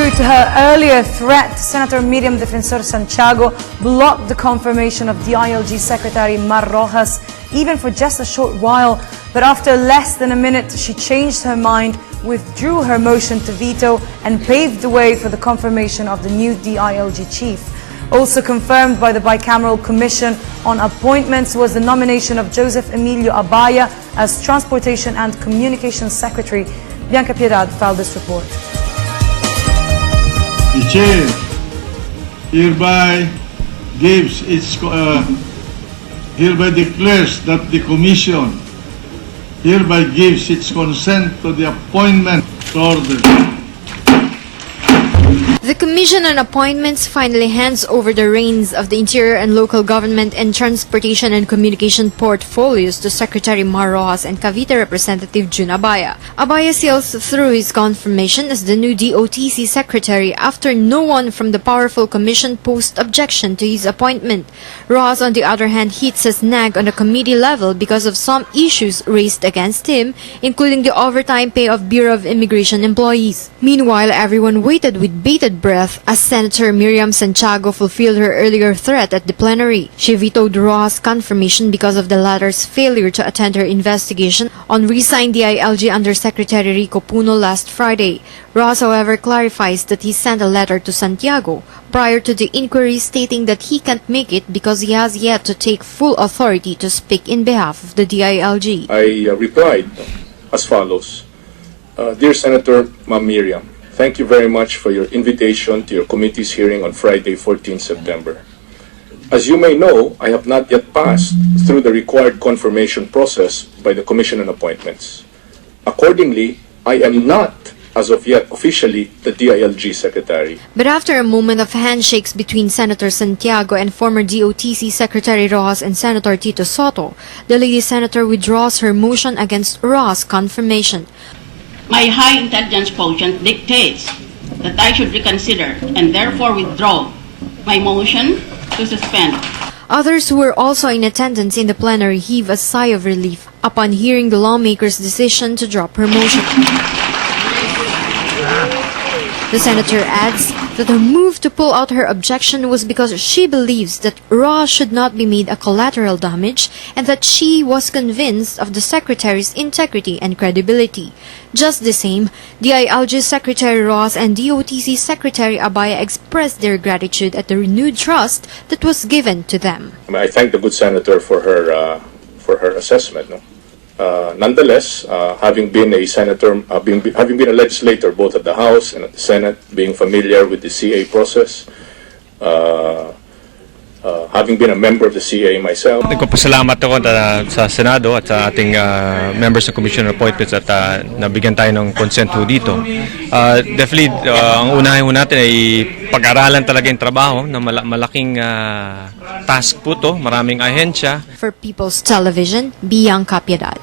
true to her earlier threat, Senator Miriam Defensor Santiago blocked the confirmation of DILG Secretary Mar Rojas even for just a short while. But after less than a minute, she changed her mind, withdrew her motion to veto, and paved the way for the confirmation of the new DILG chief. Also confirmed by the Bicameral Commission on Appointments was the nomination of Joseph Emilio Abaya as Transportation and Communications Secretary. Bianca Piedad filed this report. The Chair hereby declares that the Commission hereby gives its consent to the appointment order. The Commission on Appointments finally hands over the reins of the Interior and Local Government and Transportation and Communication portfolios to Secretary Mar Rojas and Cavite Representative Jun Abaya. Abaya sails through his confirmation as the new DOTC Secretary after no one from the powerful Commission posed objection to his appointment. Rojas, on the other hand, hits a snag on the committee level because of some issues raised against him, including the overtime pay of Bureau of Immigration employees. Meanwhile, everyone waited with bated breath as Senator Miriam Santiago fulfilled her earlier threat at the plenary. She vetoed Rojas' confirmation because of the latter's failure to attend her investigation on resigned DILG Undersecretary Rico Puno last Friday. Rojas, however, clarifies that he sent a letter to Santiago prior to the inquiry stating that he can't make it because he has yet to take full authority to speak in behalf of the DILG. I replied as follows. Dear Senator Ma'am Miriam, thank you very much for your invitation to your committee's hearing on Friday, 14 September. As you may know, I have not yet passed through the required confirmation process by the Commission on Appointments. Accordingly, I am not, as of yet, officially the DILG Secretary. But after a moment of handshakes between Senator Santiago and former DOTC Secretary Rojas and Senator Tito Soto, the lady senator withdraws her motion against Rojas' confirmation. My high intelligence quotient dictates that I should reconsider and therefore withdraw my motion to suspend. Others who were also in attendance in the plenary heave a sigh of relief upon hearing the lawmaker's decision to drop her motion. The senator adds that her move to pull out her objection was because she believes that Rojas should not be made a collateral damage and that she was convinced of the secretary's integrity and credibility. Just the same, DILG Secretary Rojas and DOTC Secretary Abaya expressed their gratitude at the renewed trust that was given to them. I thank the good senator for her assessment. No? Nonetheless, having been a senator, having been a legislator both at the House and at the Senate, being familiar with the CA process, having been a member of the CA myself. Nagpapasalamat ako sa Senado at sa ating members of Commission on Appointments at nabigyan tayo ng consent po dito. Definitely, ang unahin po natin ay pag-aralan talaga yung trabaho na malaking task po to, maraming ahensya. For People's Television, Bianca Piedad.